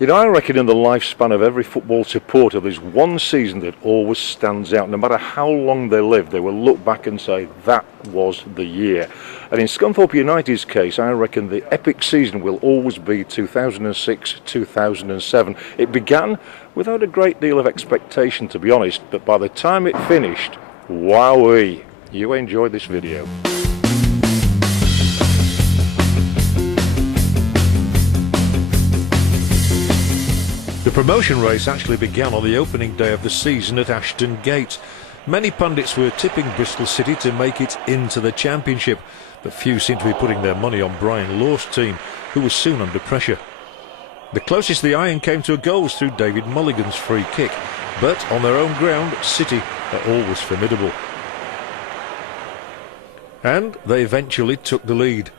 You know, I reckon in the lifespan of every football supporter, there's one season that always stands out. No matter how long they live, they will look back and say, that was the year. And in Scunthorpe United's case, I reckon the epic season will always be 2006-2007. It began without a great deal of expectation, to be honest, but by the time it finished, wowee. You enjoy this video. The promotion race actually began on the opening day of the season at Ashton Gate. Many pundits were tipping Bristol City to make it into the Championship, but few seemed to be putting their money on Brian Law's team, who was soon under pressure. The closest the Iron came to a goal was through David Mulligan's free kick, but on their own ground, City are always formidable. And they eventually took the lead.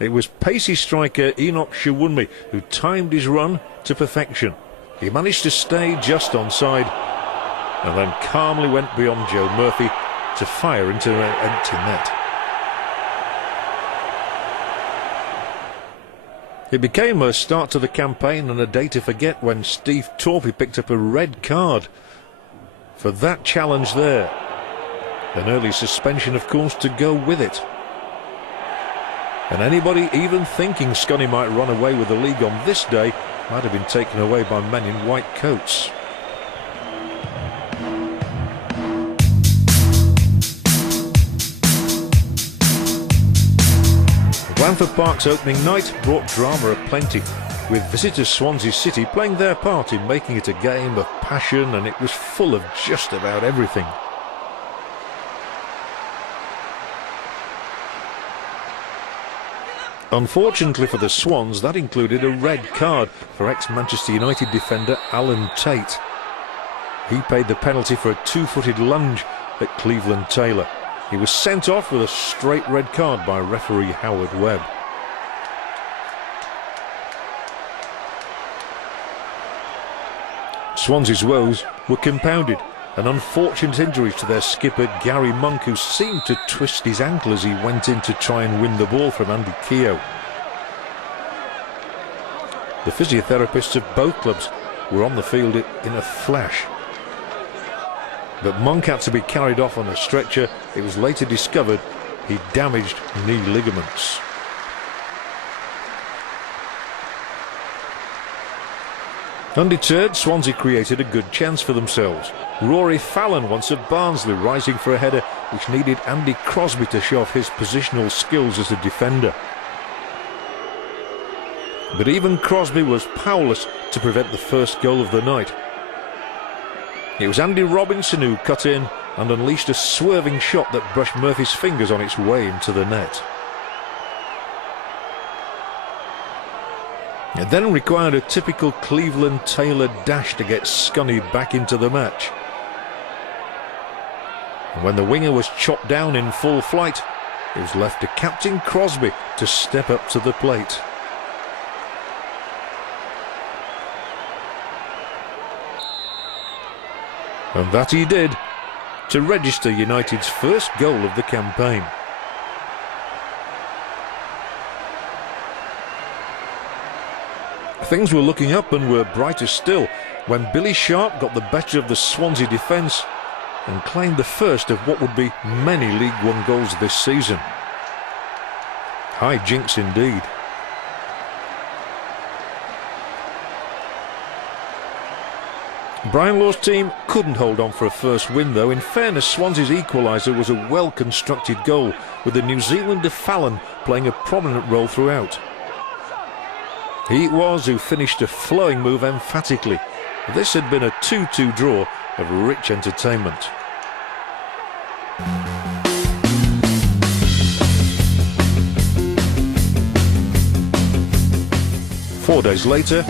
It was pacey striker Enoch Shawunmi who timed his run to perfection. He managed to stay just onside and then calmly went beyond Joe Murphy to fire into an empty net. It became a start to the campaign and a day to forget when Steve Torpey picked up a red card for that challenge there. An early suspension, of course, to go with it. And anybody even thinking Scunny might run away with the league on this day might have been taken away by men in white coats. Wanford Park's opening night brought drama aplenty, with visitors Swansea City playing their part in making it a game of passion, and it was full of just about everything. Unfortunately for the Swans, that included a red card for ex-Manchester United defender Alan Tate. He paid the penalty for a two-footed lunge at Cleveland Taylor. He was sent off with a straight red card by referee Howard Webb. Swansea's woes were compounded. An unfortunate injury to their skipper Gary Monk, who seemed to twist his ankle as he went in to try and win the ball from Andy Keogh. The physiotherapists of both clubs were on the field in a flash. But Monk had to be carried off on a stretcher. It was later discovered he damaged knee ligaments. Undeterred, Swansea created a good chance for themselves. Rory Fallon once of Barnsley rising for a header which needed Andy Crosby to show off his positional skills as a defender. But even Crosby was powerless to prevent the first goal of the night. It was Andy Robinson who cut in and unleashed a swerving shot that brushed Murphy's fingers on its way into the net. It then required a typical Cleveland Taylor dash to get Scunny back into the match. And when the winger was chopped down in full flight, it was left to Captain Crosby to step up to the plate. And that he did, to register United's first goal of the campaign. Things were looking up and were brighter still when Billy Sharp got the better of the Swansea defence and claimed the first of what would be many League One goals this season. High jinks indeed. Brian Law's team couldn't hold on for a first win though. In fairness, Swansea's equaliser was a well-constructed goal, with the New Zealander Fallon playing a prominent role throughout. He it was who finished a flowing move emphatically. This had been a 2-2 draw of rich entertainment. Four days later,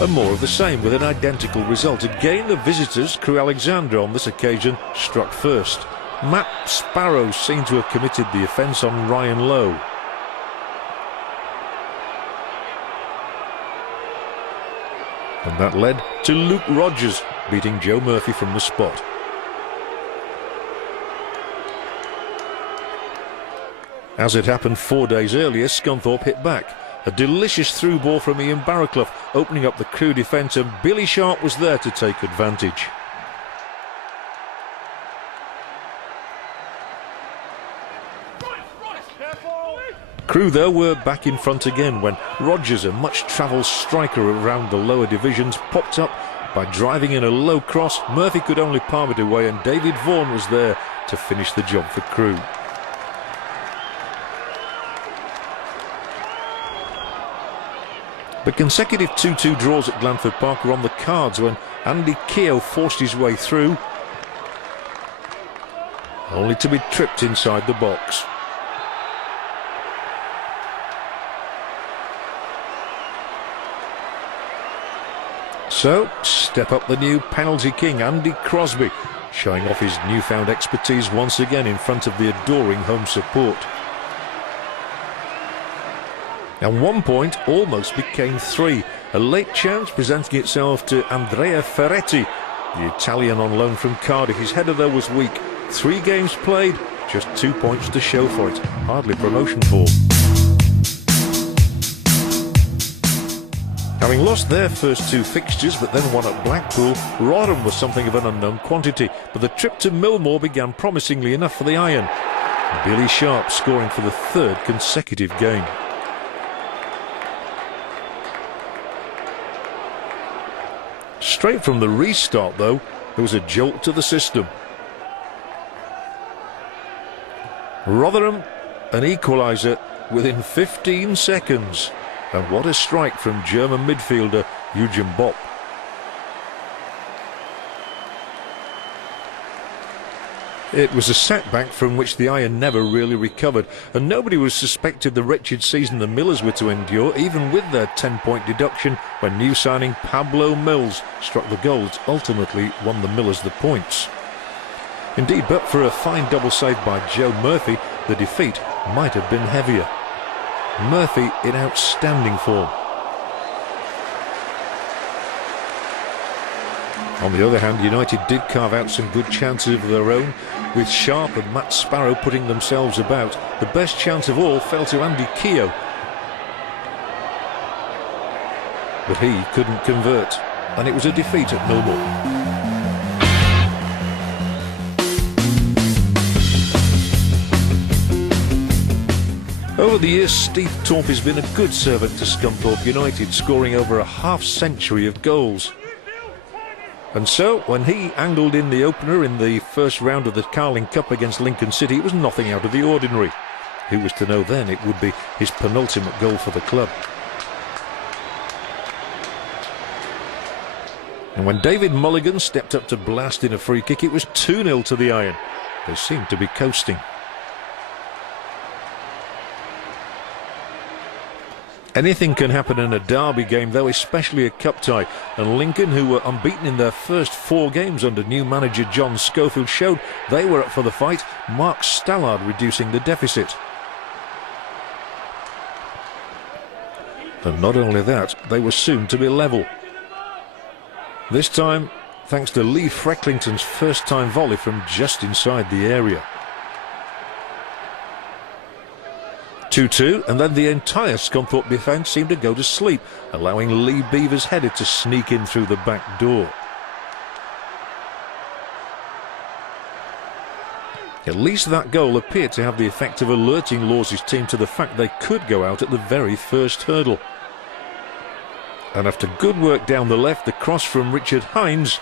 and more of the same with an identical result. Again, the visitors, Crewe Alexandra, on this occasion struck first. Matt Sparrow seemed to have committed the offence on Ryan Lowe. And that led to Luke Rogers beating Joe Murphy from the spot. As it happened 4 days earlier, Scunthorpe hit back. A delicious through ball from Ian Barraclough, opening up the Crewe defence, and Billy Sharp was there to take advantage. Crewe, though, were back in front again when Rogers, a much-travelled striker around the lower divisions, popped up by driving in a low cross. Murphy could only palm it away, and David Vaughan was there to finish the job for Crewe. But consecutive 2-2 draws at Glanford Park were on the cards when Andy Keogh forced his way through, only to be tripped inside the box. So, step up the new penalty king, Andy Crosby, showing off his newfound expertise once again in front of the adoring home support. And 1 point almost became 3. A late chance presenting itself to Andrea Ferretti, the Italian on loan from Cardiff. His header though was weak. 3 games played, just 2 points to show for it. Hardly promotion form. Having lost their first 2 fixtures but then won at Blackpool, Rotherham was something of an unknown quantity, but the trip to Millwall began promisingly enough for the Iron. Billy Sharp scoring for the 3rd consecutive game. Straight from the restart though, there was a jolt to the system. Rotherham, an equaliser within 15 seconds. And what a strike from German midfielder Eugen Bopp. It was a setback from which the Iron never really recovered, and nobody would have suspected the wretched season the Millers were to endure, even with their 10-point deduction, when new signing Pablo Mills struck the goal that ultimately won the Millers the points. Indeed, but for a fine double save by Joe Murphy, the defeat might have been heavier. Murphy in outstanding form. On the other hand, United did carve out some good chances of their own, with Sharp and Matt Sparrow putting themselves about. The best chance of all fell to Andy Keogh, but he couldn't convert, and it was a defeat at Millwall. Over the years, Steve Thorpe has been a good servant to Scunthorpe United, scoring over a half-century of goals. And so, when he angled in the opener in the first round of the Carling Cup against Lincoln City, it was nothing out of the ordinary. Who was to know then it would be his penultimate goal for the club? And when David Mulligan stepped up to blast in a free kick, it was 2-0 to the Iron. They seemed to be coasting. Anything can happen in a derby game though, especially a cup tie, and Lincoln, who were unbeaten in their first 4 games under new manager John Schofield, showed they were up for the fight, Mark Stallard reducing the deficit. And not only that, they were soon to be level. This time thanks to Lee Frecklington's first time volley from just inside the area. 2-2, and then the entire Scunthorpe defence seemed to go to sleep, allowing Lee Beaver's header to sneak in through the back door. At least that goal appeared to have the effect of alerting Laws's team to the fact they could go out at the very first hurdle. And after good work down the left, the cross from Richard Hines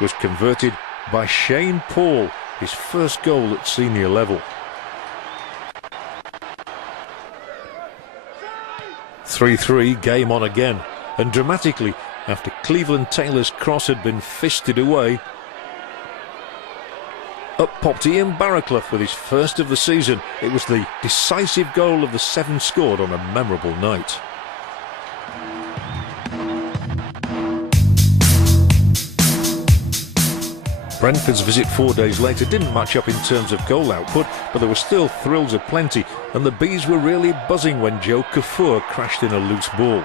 was converted by Shane Paul, his first goal at senior level. 3-3, game on again, and dramatically, after Cleveland Taylor's cross had been fisted away, up popped Ian Barraclough with his first of the season. It was the decisive goal of the 7 scored on a memorable night. Brentford's visit 4 days later didn't match up in terms of goal output, but there were still thrills aplenty, and the Bees were really buzzing when Joe Kafur crashed in a loose ball.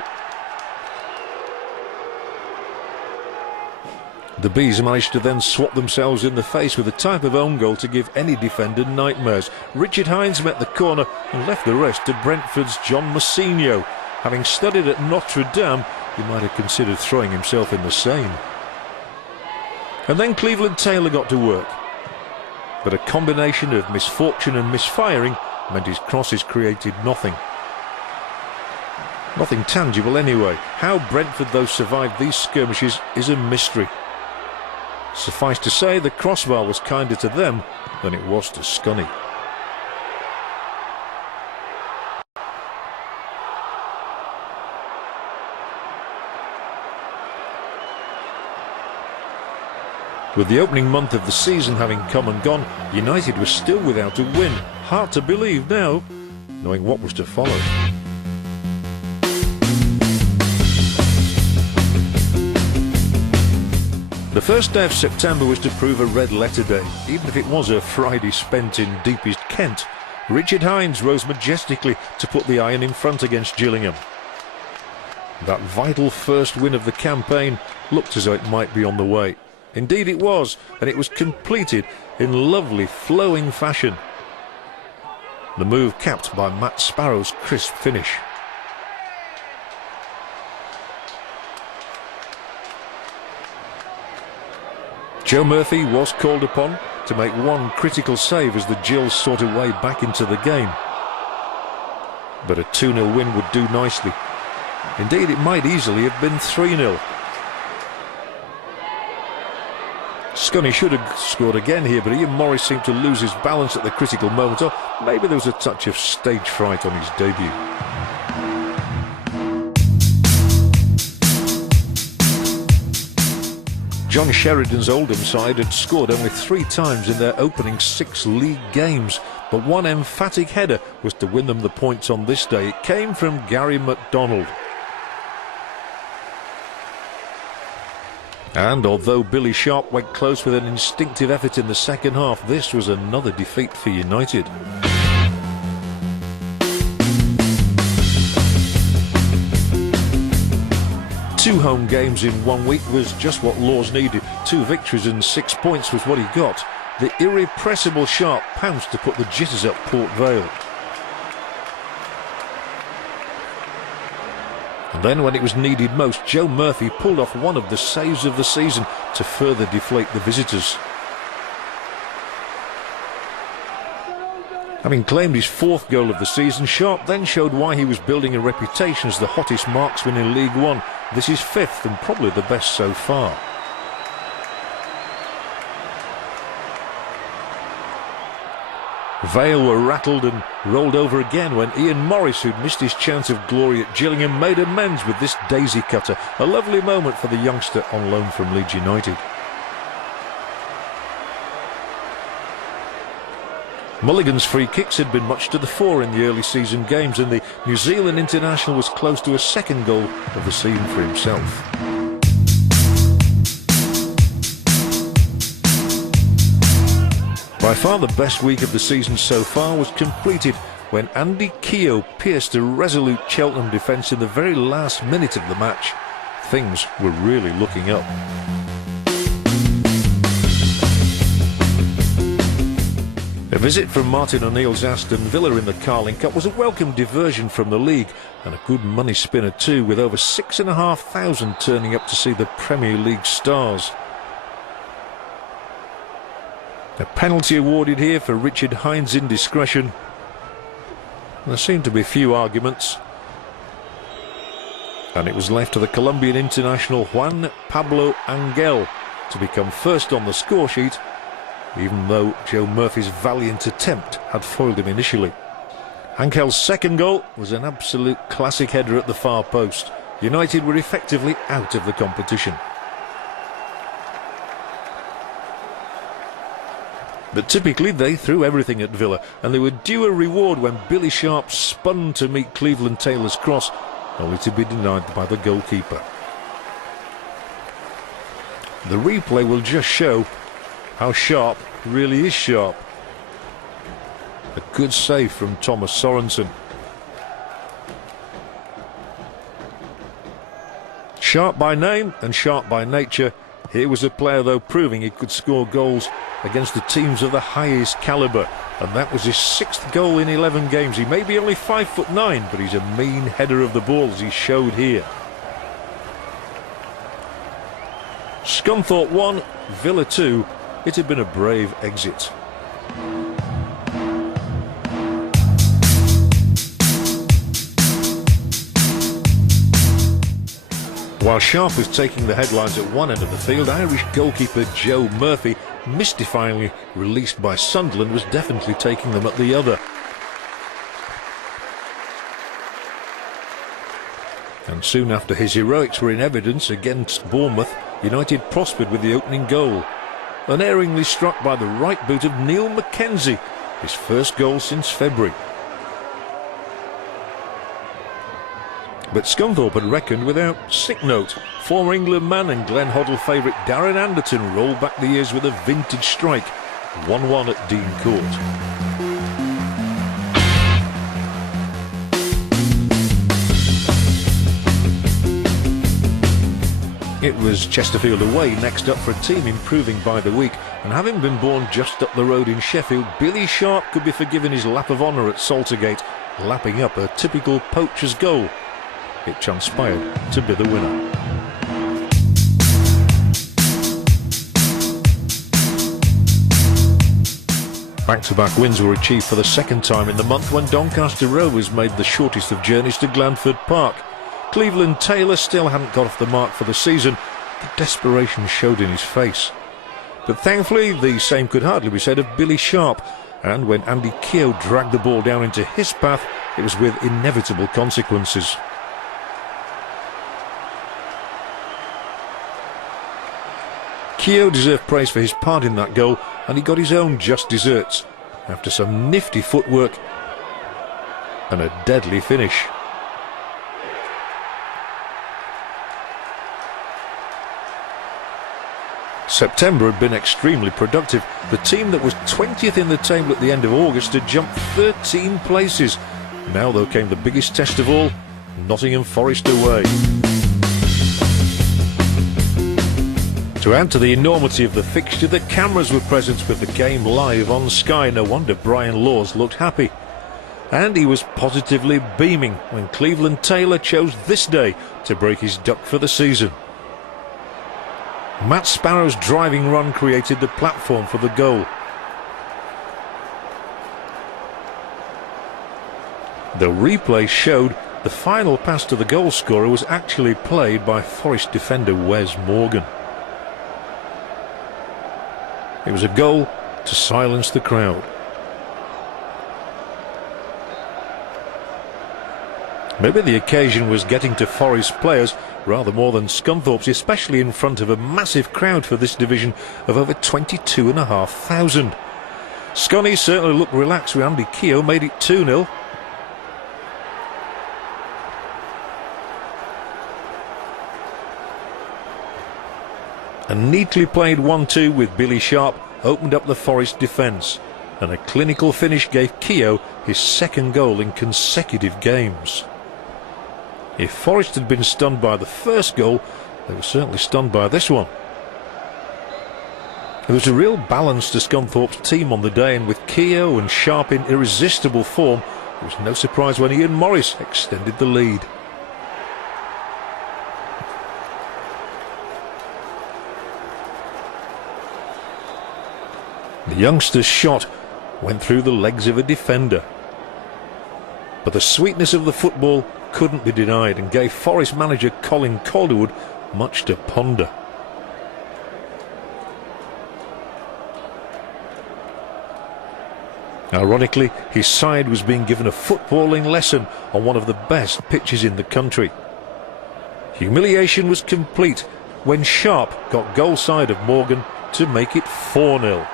The Bees managed to then swap themselves in the face with a type of own goal to give any defender nightmares. Richard Hines met the corner and left the rest to Brentford's John Massinho, Having studied at Notre Dame, he might have considered throwing himself in the Seine. And then Cleveland Taylor got to work. But a combination of misfortune and misfiring meant his crosses created nothing. Nothing tangible anyway. How Brentford though survived these skirmishes is a mystery. Suffice to say, the crossbar was kinder to them than it was to Scunny. With the opening month of the season having come and gone, United was still without a win. Hard to believe now, knowing what was to follow. The first day of September was to prove a red letter day. Even if it was a Friday spent in deepest Kent, Richard Hines rose majestically to put the Iron in front against Gillingham. That vital first win of the campaign looked as though it might be on the way. Indeed it was, and it was completed in lovely flowing fashion. The move capped by Matt Sparrow's crisp finish. Joe Murphy was called upon to make one critical save as the Gills sought a way back into the game. But a 2-0 win would do nicely. Indeed, it might easily have been 3-0. Scunny should have scored again here, but Ian Morris seemed to lose his balance at the critical moment, or maybe there was a touch of stage fright on his debut. John Sheridan's Oldham side had scored only 3 times in their opening 6 league games, but one emphatic header was to win them the points on this day. It came from Gary MacDonald. And although Billy Sharp went close with an instinctive effort in the second half, this was another defeat for United. Two home games in 1 week was just what Laws needed. 2 victories and 6 points was what he got. The irrepressible Sharp pounced to put the jitters up Port Vale. And then when it was needed most, Joe Murphy pulled off one of the saves of the season to further deflate the visitors. Having claimed his 4th goal of the season, Sharp then showed why he was building a reputation as the hottest marksman in League One. This is 5th and probably the best so far. Vale were rattled and rolled over again when Ian Morris, who'd missed his chance of glory at Gillingham, made amends with this daisy cutter. A lovely moment for the youngster on loan from Leeds United. Mulligan's free kicks had been much to the fore in the early season games, and the New Zealand international was close to a 2nd goal of the season for himself. By far the best week of the season so far was completed when Andy Keogh pierced a resolute Cheltenham defence in the very last minute of the match. Things were really looking up. A visit from Martin O'Neill's Aston Villa in the Carling Cup was a welcome diversion from the league, and a good money spinner too, with over 6,500 turning up to see the Premier League stars. A penalty awarded here for Richard Hines' indiscretion. There seemed to be few arguments, and it was left to the Colombian international Juan Pablo Angel to become first on the score sheet, even though Joe Murphy's valiant attempt had foiled him initially. Angel's 2nd goal was an absolute classic header at the far post. United were effectively out of the competition. But typically they threw everything at Villa, and they were due a reward when Billy Sharp spun to meet Cleveland Taylor's cross, only to be denied by the goalkeeper. The replay will just show how Sharp really is sharp. A good save from Thomas Sorensen. Sharp by name and sharp by nature, here was a player though proving he could score goals against the teams of the highest calibre. and that was his 6th goal in 11 games. He may be only 5'9", but he's a mean header of the ball, as he showed here. Scunthorpe 1, Villa 2. It had been a brave exit. While Sharp was taking the headlines at one end of the field, Irish goalkeeper Joe Murphy, mystifyingly released by Sunderland, was definitely taking them at the other. And soon after his heroics were in evidence against Bournemouth, United prospered with the opening goal. Unerringly struck by the right boot of Neil Mackenzie, his first goal since February. But Scunthorpe had reckoned without Sick Note. Former England man and Glenn Hoddle favourite Darren Anderton rolled back the years with a vintage strike. 1-1 at Dean Court. It was Chesterfield away next up for a team improving by the week, and having been born just up the road in Sheffield, Billy Sharp could be forgiven his lap of honour at Saltergate, lapping up a typical poacher's goal. It transpired to be the winner. Back-to-back wins were achieved for the second time in the month when Doncaster Rovers made the shortest of journeys to Glanford Park. Cleveland Taylor still hadn't got off the mark for the season. The desperation showed in his face. But thankfully, the same could hardly be said of Billy Sharp, and when Andy Keogh dragged the ball down into his path, it was with inevitable consequences. Keogh deserved praise for his part in that goal, and he got his own just desserts after some nifty footwork and a deadly finish. September had been extremely productive. The team that was 20th in the table at the end of August had jumped 13 places. Now, though, came the biggest test of all: Nottingham Forest away. To add to the enormity of the fixture, the cameras were present with the game live on Sky. No wonder Brian Laws looked happy. And he was positively beaming when Cleveland Taylor chose this day to break his duck for the season. Matt Sparrow's driving run created the platform for the goal. The replay showed the final pass to the goal scorer was actually played by Forest defender Wes Morgan. It was a goal to silence the crowd. Maybe the occasion was getting to Forest players rather more than Scunthorpe's, especially in front of a massive crowd for this division of over 22,500. Scunny certainly looked relaxed when Andy Keogh made it 2-0. A neatly played 1-2 with Billy Sharp opened up the Forest defence, and a clinical finish gave Keogh his second goal in consecutive games. If Forest had been stunned by the first goal, they were certainly stunned by this one. There was a real balance to Scunthorpe's team on the day, and with Keogh and Sharp in irresistible form, it was no surprise when Ian Morris extended the lead. The youngster's shot went through the legs of a defender. But the sweetness of the football couldn't be denied and gave Forest manager Colin Calderwood much to ponder. Ironically, his side was being given a footballing lesson on one of the best pitches in the country. Humiliation was complete when Sharp got goal side of Morgan to make it 4-0.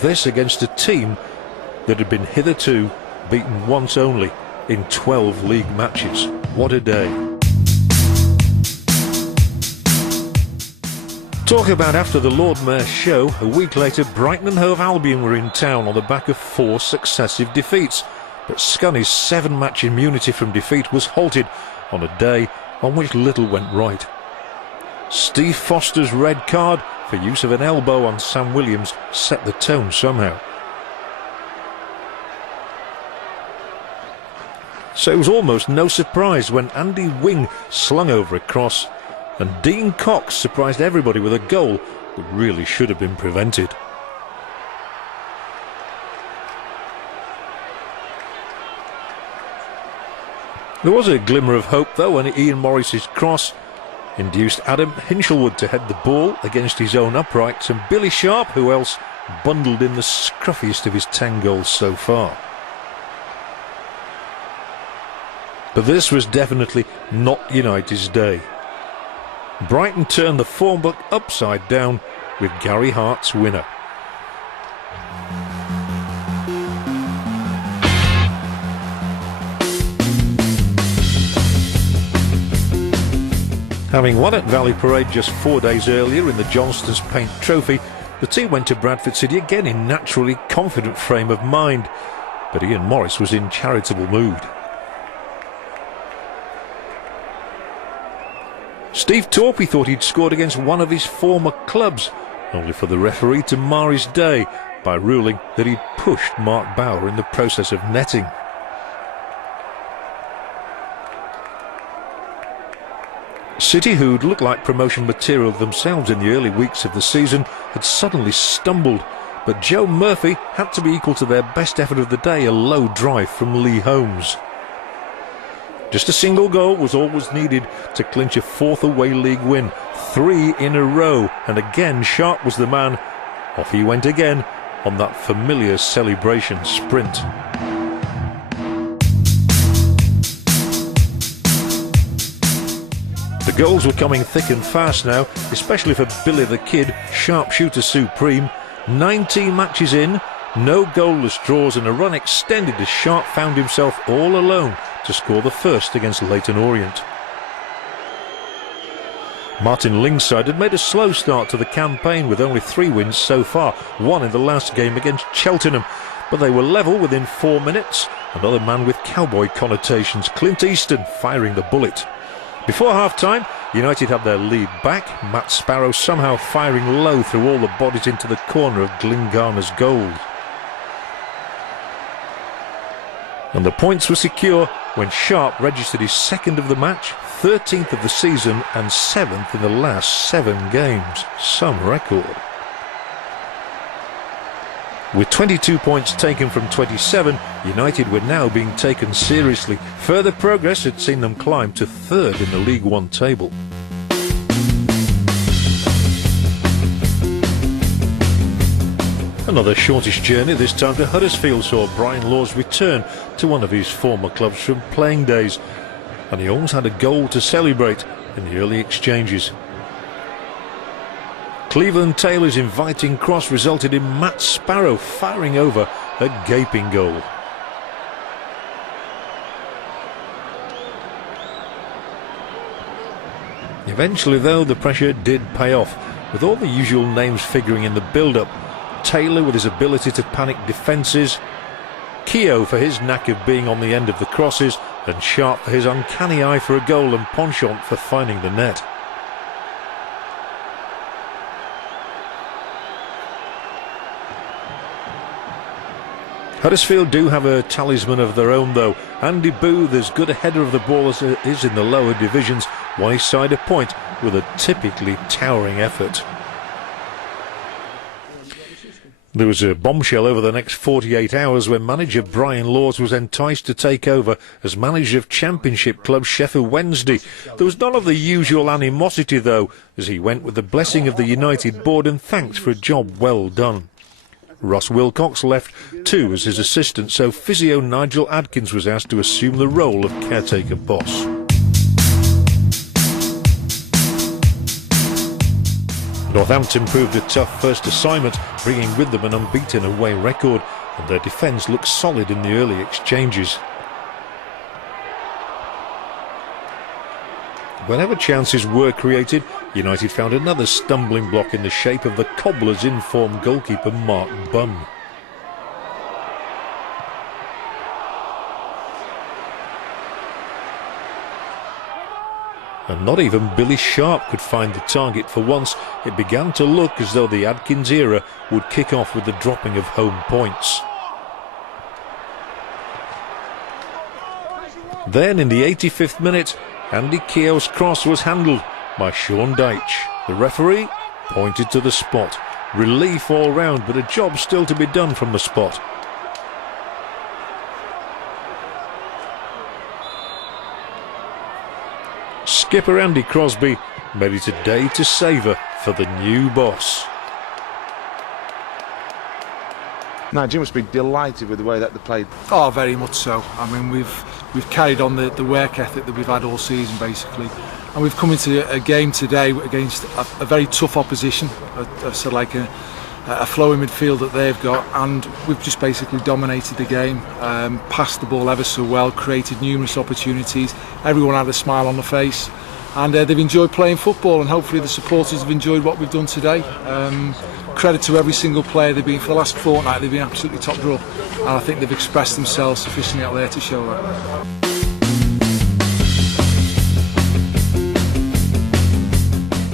This against a team that had been hitherto beaten once only in 12 league matches. What a day. Talk about after the Lord Mayor's show, a week later Brighton and Hove Albion were in town on the back of 4 successive defeats. But Scunny's 7-match immunity from defeat was halted on a day on which little went right. Steve Foster's red card for use of an elbow on Sam Williams set the tone somehow. So it was almost no surprise when Andy Wing slung over a cross and Dean Cox surprised everybody with a goal that really should have been prevented. There was a glimmer of hope though when Ian Morris's cross induced Adam Hinshelwood to head the ball against his own uprights, and Billy Sharp, who else, bundled in the scruffiest of his 10 goals so far. But this was definitely not United's day. Brighton turned the form book upside down with Gary Hart's winner. Having won at Valley Parade just 4 days earlier in the Johnston's Paint Trophy, the team went to Bradford City again in naturally confident frame of mind, but Ian Morris was in charitable mood. Steve Torpey thought he'd scored against one of his former clubs, only for the referee to mar his day by ruling that he'd pushed Mark Bauer in the process of netting. City, who'd looked like promotion material themselves in the early weeks of the season, had suddenly stumbled, but Joe Murphy had to be equal to their best effort of the day, a low drive from Lee Holmes. Just a single goal was all was needed to clinch a 4th away league win, 3 in a row, and again Sharp was the man. Off he went again on that familiar celebration sprint. The goals were coming thick and fast now, especially for Billy the Kid, sharpshooter supreme. 19 matches in, no goalless draws, and a run extended as Sharp found himself all alone to score the first against Leyton Orient. Martin Ling's side had made a slow start to the campaign with only 3 wins so far, 1 in the last game against Cheltenham, but they were level within 4 minutes. Another man with cowboy connotations, Clint Easton, firing the bullet. Before half-time, United had their lead back, Matt Sparrow somehow firing low through all the bodies into the corner of Glyngarner's goal. And the points were secure when Sharp registered his 2nd of the match, 13th of the season and 7th in the last 7 games. Some record. With 22 points taken from 27, United were now being taken seriously. Further progress had seen them climb to 3rd in the League One table. Another shortish journey, this time to Huddersfield, saw Brian Law's return to one of his former clubs from playing days, and he almost had a goal to celebrate in the early exchanges. Cleveland Taylor's inviting cross resulted in Matt Sparrow firing over a gaping goal. Eventually though, the pressure did pay off, with all the usual names figuring in the build-up. Taylor with his ability to panic defences, Keogh for his knack of being on the end of the crosses, and Sharp for his uncanny eye for a goal, and Ponchant for finding the net. Huddersfield do have a talisman of their own though. Andy Booth, as good a header of the ball as it is in the lower divisions, won his side a point with a typically towering effort. There was a bombshell over the next 48 hours when manager Brian Laws was enticed to take over as manager of Championship club Sheffield Wednesday. There was none of the usual animosity though, as he went with the blessing of the United board and thanks for a job well done. Ross Wilcox left too as his assistant, so physio Nigel Adkins was asked to assume the role of caretaker boss. Northampton proved a tough first assignment, bringing with them an unbeaten away record, and their defence looked solid in the early exchanges. Whenever chances were created, United found another stumbling block in the shape of the Cobblers' informed goalkeeper Mark Bunn. And not even Billy Sharp could find the target for once. It began to look as though the Adkins era would kick off with the dropping of home points. Then in the 85th minute, Andy Keogh's cross was handled by Sean Dyche. The referee pointed to the spot. Relief all round, but a job still to be done from the spot. Skipper Andy Crosby made it a day to savour for the new boss. Now, Jim must be delighted with the way that they played. Oh, very much so. I mean, we've carried on the work ethic that we've had all season, basically, and we've come into a game today against a very tough opposition, sort of like a flowing midfield that they've got, and we've just basically dominated the game, passed the ball ever so well, created numerous opportunities. Everyone had a smile on the face, and they've enjoyed playing football, and hopefully the supporters have enjoyed what we've done today. Credit to every single player. They've been, for the last fortnight, they've been absolutely top draw, and I think they've expressed themselves sufficiently out there to show that.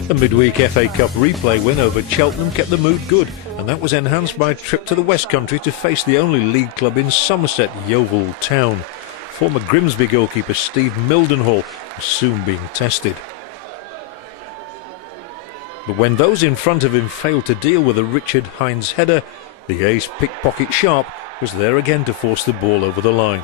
The midweek FA Cup replay win over Cheltenham kept the mood good, and that was enhanced by a trip to the West Country to face the only league club in Somerset, Yeovil Town. Former Grimsby goalkeeper Steve Mildenhall was soon being tested. But when those in front of him failed to deal with a Richard Hines header, the ace pickpocket Sharp was there again to force the ball over the line.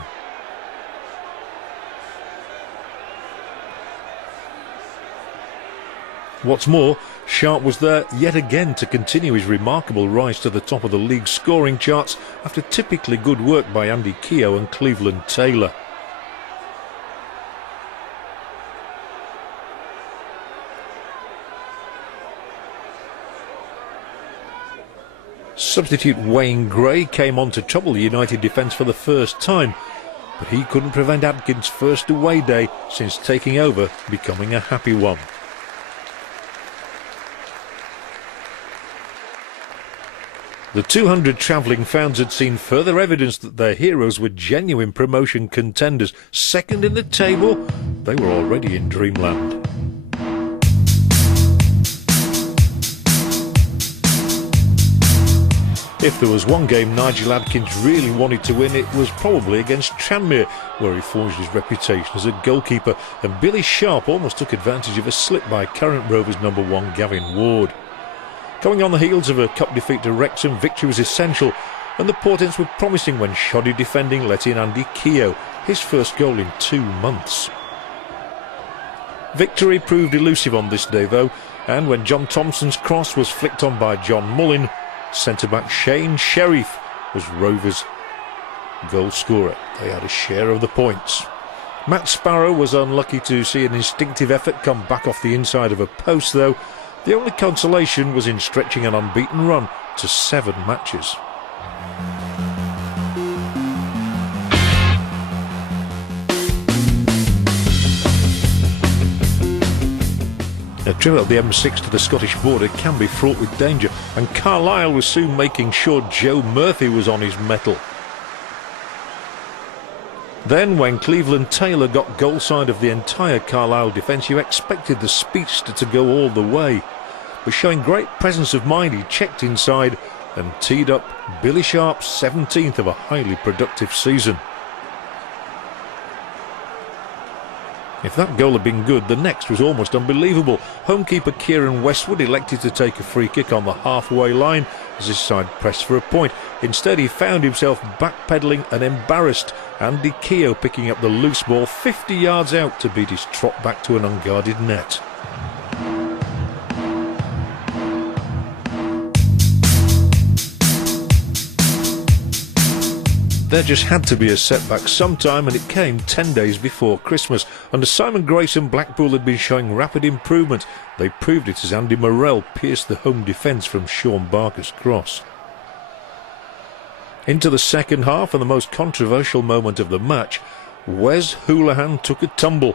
What's more, Sharp was there yet again to continue his remarkable rise to the top of the league's scoring charts after typically good work by Andy Keogh and Cleveland Taylor. Substitute Wayne Gray came on to trouble the United defence for the first time, but he couldn't prevent Adkins' first away day since taking over becoming a happy one. The 200 travelling fans had seen further evidence that their heroes were genuine promotion contenders. Second in the table, they were already in dreamland. If there was one game Nigel Adkins really wanted to win, it was probably against Tranmere, where he forged his reputation as a goalkeeper, and Billy Sharp almost took advantage of a slip by current Rovers #1 Gavin Ward. Coming on the heels of a cup defeat to Wrexham, victory was essential, and the portents were promising when shoddy defending let in Andy Keogh, his first goal in 2 months. Victory proved elusive on this day though, and when John Thompson's cross was flicked on by John Mullin, centre-back Shane Sheriff was Rovers' goal scorer. They had a share of the points. Matt Sparrow was unlucky to see an instinctive effort come back off the inside of a post though. The only consolation was in stretching an unbeaten run to 7 matches. A trip up the M6 to the Scottish border can be fraught with danger, and Carlisle was soon making sure Joe Murphy was on his mettle. Then, when Cleveland Taylor got goal side of the entire Carlisle defence, you expected the speedster to go all the way. But showing great presence of mind, he checked inside and teed up Billy Sharp's 17th of a highly productive season. If that goal had been good, the next was almost unbelievable. Homekeeper Kieran Westwood elected to take a free kick on the halfway line as his side pressed for a point. Instead, he found himself backpedalling and embarrassed. Andy Keogh picking up the loose ball 50 yards out to beat his trot back to an unguarded net. There just had to be a setback sometime, and it came 10 days before Christmas. Under Simon Grayson, Blackpool had been showing rapid improvement. They proved it as Andy Morrell pierced the home defence from Sean Barker's cross. Into the second half, and the most controversial moment of the match, Wes Hoolahan took a tumble.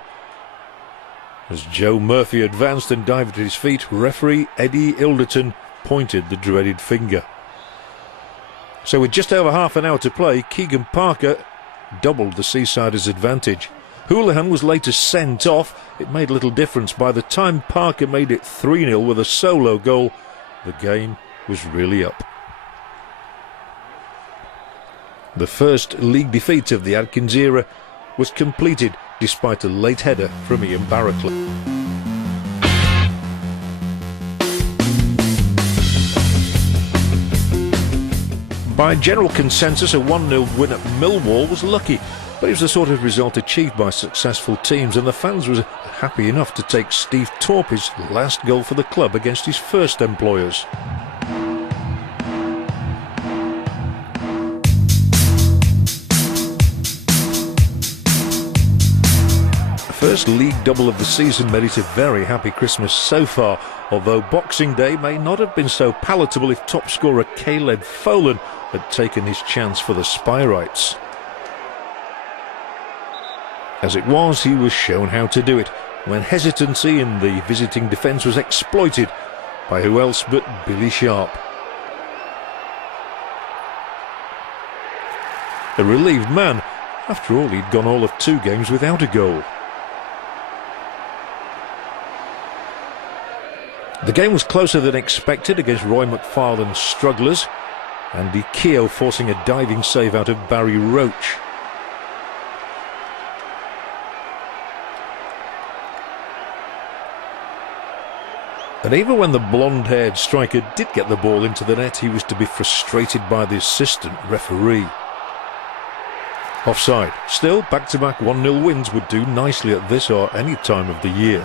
As Joe Murphy advanced and dived at his feet, referee Eddie Ilderton pointed the dreaded finger. So with just over half an hour to play, Keegan Parker doubled the Seasiders' advantage. Houlihan was later sent off. It made little difference. By the time Parker made it 3-0 with a solo goal, the game was really up. The first league defeat of the Adkins era was completed despite a late header from Ian Barraclough. By general consensus, a 1-0 win at Millwall was lucky, but it was the sort of result achieved by successful teams, and the fans were happy enough to take Steve Torpey's last goal for the club against his first employers. The first league double of the season made it a very happy Christmas so far, although Boxing Day may not have been so palatable if top scorer Caleb Folan had taken his chance for the Spyrites. As it was, he was shown how to do it, when hesitancy in the visiting defence was exploited by who else but Billy Sharp. A relieved man. After all, he'd gone all of 2 games without a goal. The game was closer than expected against Roy McFarlane's strugglers, Andy Keogh forcing a diving save out of Barry Roach. And even when the blonde-haired striker did get the ball into the net, he was to be frustrated by the assistant referee. Offside. Still, back-to-back 1-0 wins would do nicely at this or any time of the year.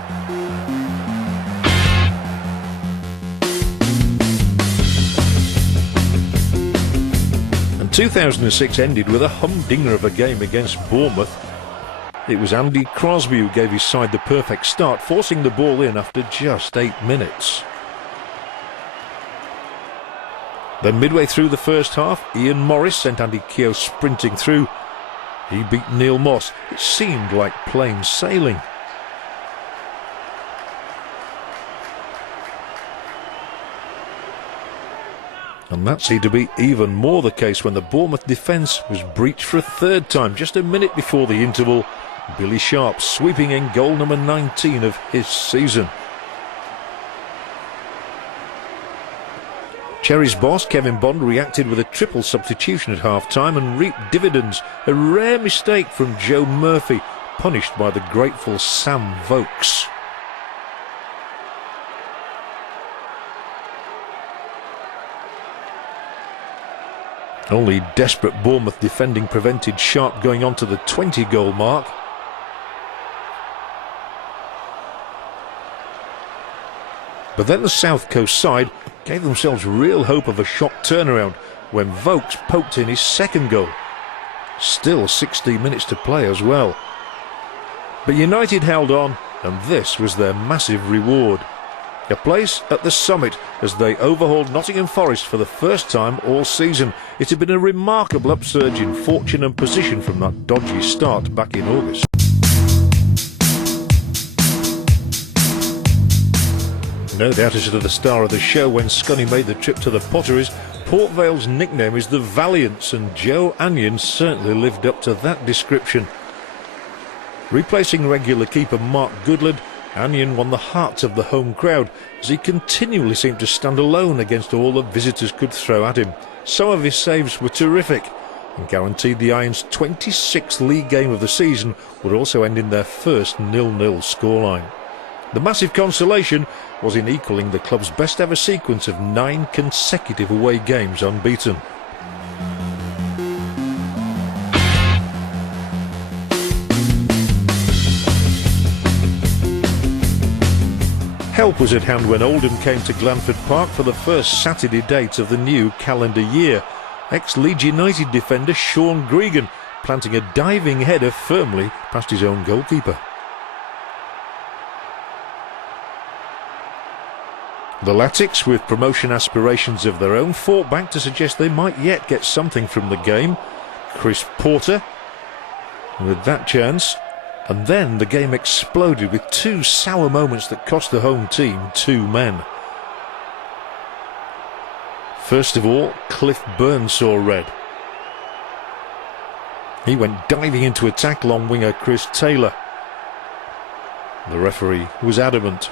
And 2006 ended with a humdinger of a game against Bournemouth. It was Andy Crosby who gave his side the perfect start, forcing the ball in after just 8 minutes. Then midway through the first half, Ian Morris sent Andy Keogh sprinting through. He beat Neil Moss. It seemed like plain sailing. And that seemed to be even more the case when the Bournemouth defence was breached for a 3rd time, just a minute before the interval. Billy Sharp sweeping in goal number 19 of his season. Cherry's boss, Kevin Bond, reacted with a triple substitution at half-time and reaped dividends. A rare mistake from Joe Murphy, punished by the grateful Sam Vokes. Only desperate Bournemouth defending prevented Sharp going on to the 20-goal mark. But then the South Coast side gave themselves real hope of a shock turnaround when Vokes poked in his 2nd goal. Still 16 minutes to play as well. But United held on, and this was their massive reward. A place at the summit as they overhauled Nottingham Forest for the first time all season. It had been a remarkable upsurge in fortune and position from that dodgy start back in August. No doubt as to the star of the show when Scunny made the trip to the Potteries. Port Vale's nickname is the Valiants, and Joe Anion certainly lived up to that description. Replacing regular keeper Mark Goodland, Anion won the hearts of the home crowd as he continually seemed to stand alone against all the visitors could throw at him. Some of his saves were terrific and guaranteed the Irons' 26th league game of the season would also end in their first 0-0 scoreline. The massive consolation was in equalling the club's best ever sequence of 9 consecutive away games unbeaten. Help was at hand when Oldham came to Glanford Park for the first Saturday date of the new calendar year. Ex-Leeds United defender Sean Gregan planting a diving header firmly past his own goalkeeper. The Latics, with promotion aspirations of their own, fought back to suggest they might yet get something from the game. Chris Porter with that chance, and then the game exploded with 2 sour moments that cost the home team 2 men. First of all, Cliff Burns saw red. He went diving into attack along winger Chris Taylor. The referee was adamant.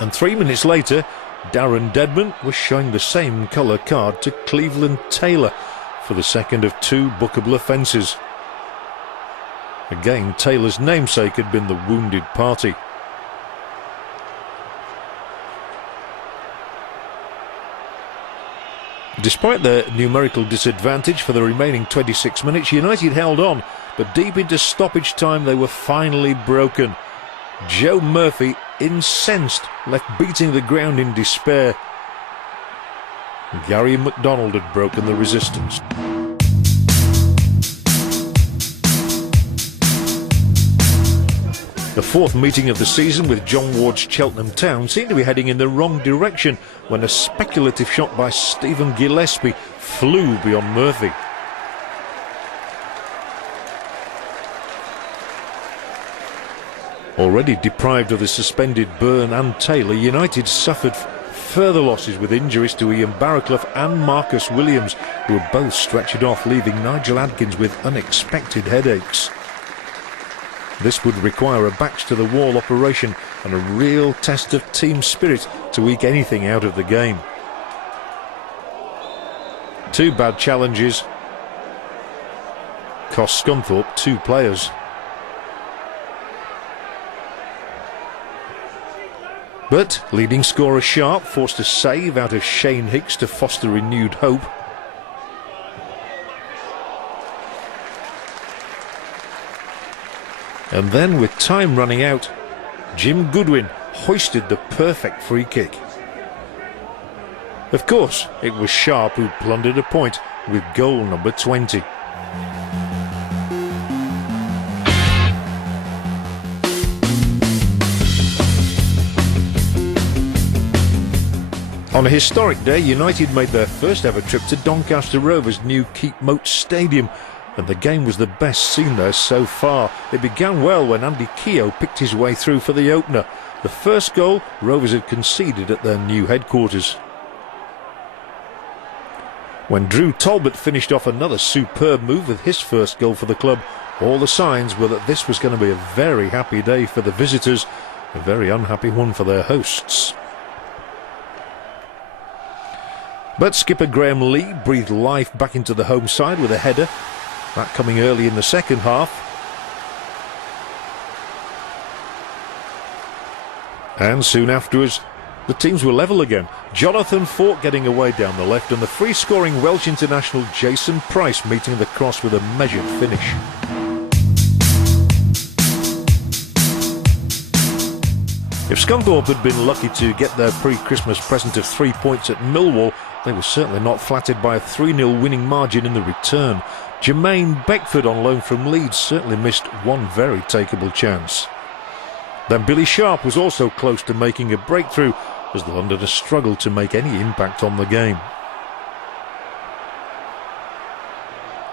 And 3 minutes later, Darren Dedman was showing the same colour card to Cleveland Taylor for the second of 2 bookable offences. Again, Taylor's namesake had been the wounded party. Despite their numerical disadvantage for the remaining 26 minutes, United held on, but deep into stoppage time they were finally broken. Joe Murphy, incensed, left beating the ground in despair. Gary McDonald had broken the resistance. The 4th meeting of the season with John Ward's Cheltenham Town seemed to be heading in the wrong direction when a speculative shot by Stephen Gillespie flew beyond Murphy. Already deprived of the suspended Byrne and Taylor, United suffered further losses with injuries to Ian Barraclough and Marcus Williams, who were both stretchered off, leaving Nigel Adkins with unexpected headaches. This would require a backs-to-the-wall operation and a real test of team spirit to eke anything out of the game. 2 bad challenges cost Scunthorpe 2 players. But leading scorer Sharp forced a save out of Shane Hicks to foster renewed hope. And then, with time running out, Jim Goodwin hoisted the perfect free kick. Of course, it was Sharp who plundered a point with goal number 20. On a historic day, United made their first ever trip to Doncaster Rovers' new Keep Moat Stadium, and the game was the best seen there so far. It began well when Andy Keogh picked his way through for the opener. The first goal Rovers had conceded at their new headquarters. When Drew Talbot finished off another superb move with his first goal for the club, all the signs were that this was going to be a very happy day for the visitors, a very unhappy one for their hosts. But skipper Graham Lee breathed life back into the home side with a header, that coming early in the second half. And soon afterwards, the teams were level again. Jonathan Fort getting away down the left, and the free-scoring Welsh international Jason Price meeting the cross with a measured finish. If Scunthorpe had been lucky to get their pre-Christmas present of 3 points at Millwall, they were certainly not flattered by a 3-0 winning margin in the return. Jermaine Beckford on loan from Leeds certainly missed one very takeable chance. Then Billy Sharp was also close to making a breakthrough as the Londoners struggled to make any impact on the game.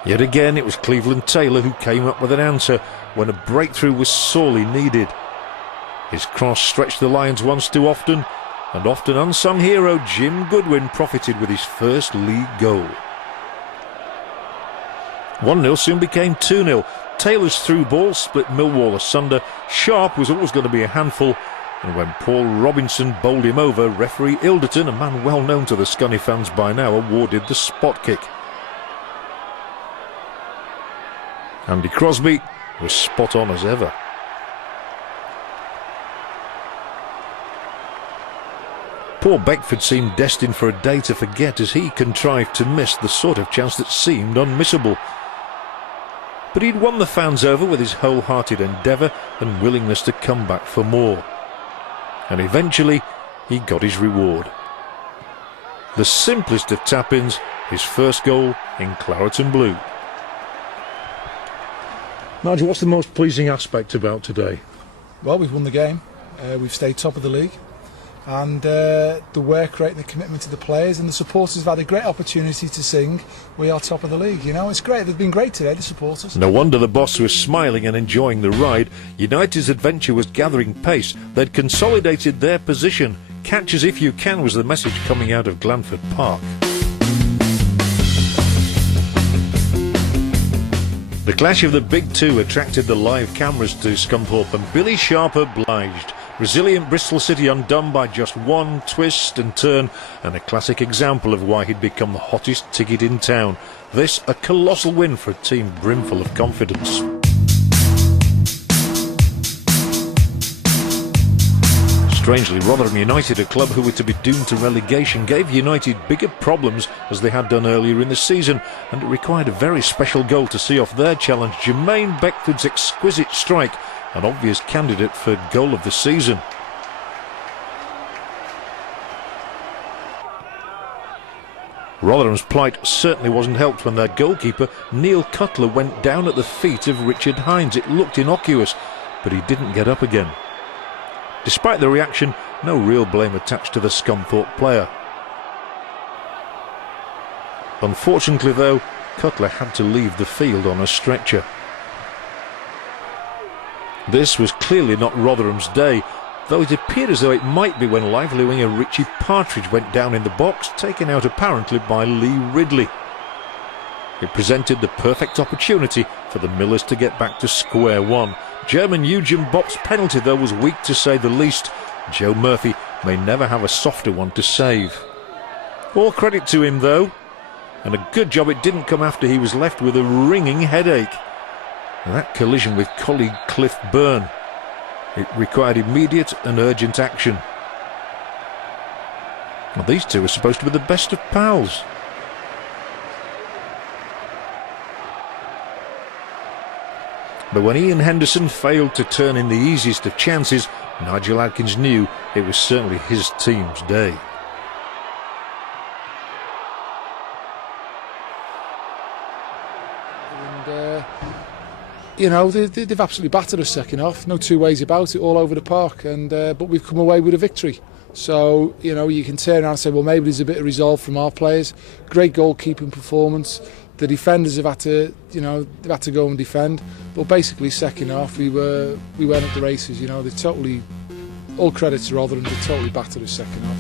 Yet again it was Cleveland Taylor who came up with an answer when a breakthrough was sorely needed. His cross stretched the Lions once too often, and often unsung hero Jim Goodwin profited with his first league goal. 1-0 soon became 2-0. Taylor's through ball split Millwall asunder. Sharp was always going to be a handful, and when Paul Robinson bowled him over, referee Ilderton, a man well known to the Scunny fans by now, awarded the spot kick. Andy Crosby was spot on as ever. Poor Beckford seemed destined for a day to forget as he contrived to miss the sort of chance that seemed unmissable. But he'd won the fans over with his wholehearted endeavour and willingness to come back for more. And eventually he got his reward. The simplest of tap-ins, his first goal in claret and blue. Nigel, what's the most pleasing aspect about today? Well, we've won the game. We've stayed top of the league. And the work rate and the commitment to the players and the supporters have had a great opportunity to sing "We Are Top of the League." You know, it's great. They've been great today, the supporters. No wonder the boss was smiling and enjoying the ride. United's adventure was gathering pace. They'd consolidated their position. Catch as if you can was the message coming out of Glanford Park. The clash of the big two attracted the live cameras to Scunthorpe, and Billy Sharp obliged. Resilient Bristol City undone by just one twist and turn, and a classic example of why he'd become the hottest ticket in town. This a colossal win for a team brimful of confidence. Strangely, Rotherham United, a club who were to be doomed to relegation, gave United bigger problems as they had done earlier in the season, and it required a very special goal to see off their challenge. Jermaine Beckford's exquisite strike, an obvious candidate for goal of the season. Rotherham's plight certainly wasn't helped when their goalkeeper, Neil Cutler, went down at the feet of Richard Hines. It looked innocuous, but he didn't get up again. Despite the reaction, no real blame attached to the Scunthorpe player. Unfortunately though, Cutler had to leave the field on a stretcher. This was clearly not Rotherham's day, though it appeared as though it might be when lively winger Richie Partridge went down in the box, taken out apparently by Lee Ridley. It presented the perfect opportunity for the Millers to get back to square one. German Eugen Bopp's penalty though was weak to say the least. Joe Murphy may never have a softer one to save. All credit to him though, and a good job it didn't come after he was left with a ringing headache. And that collision with colleague Cliff Byrne, it required immediate and urgent action. Well, these two are supposed to be the best of pals. But when Ian Henderson failed to turn in the easiest of chances, Nigel Adkins knew it was certainly his team's day. And, you know, they've absolutely battered us second half, no two ways about it, all over the park. And but we've come away with a victory. So, you know, you can turn around and say, well, maybe there's a bit of resolve from our players. Great goalkeeping performance. The defenders have had to, you know, they've had to go and defend. But basically, second half, we went at the races. You know, they totally, all credit to Rotherham, they totally battered us second half.